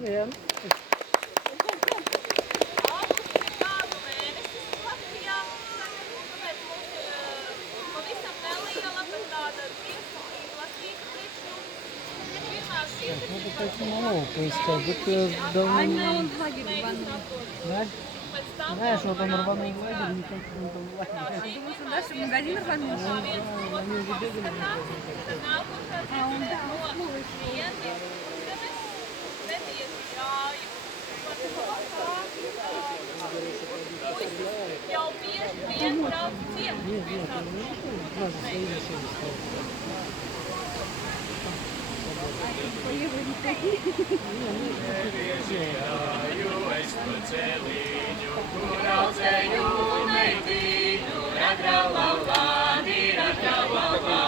Vien. Augusts ir kādu mēnesis Latvijā. Tagad, tāpēc mums ir pavisam neliela, bet tāda diezgan Latvijas priekš jums. Pirmās Ну, так это мало, просто давно... он в лагерь рванул. Да? Знаешь, вот он рванул в лагерь, не как он там в лагере. Думаю, что дальше в магазин рванул. Они уже бегали. А он, да, он сволочь. Jau bieži vien brauc ciemu. Нет, нет, у нас свои машины стоят. Поехали не такие. Es to celiņu, kur audzēju meitīņu, radralalā, diradralalā,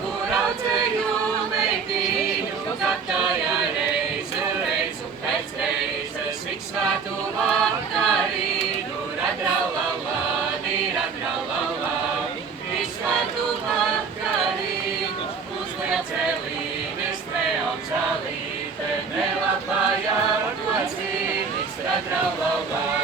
kur audzēju meitīņu, katājā reizu pēc reizes, ik svētu vakarīnu, radralalā, diradralalā, ik svētu vakarīnu, uzliek celīnis, neaudzalīte, nelapājā to cīnis, radralalā.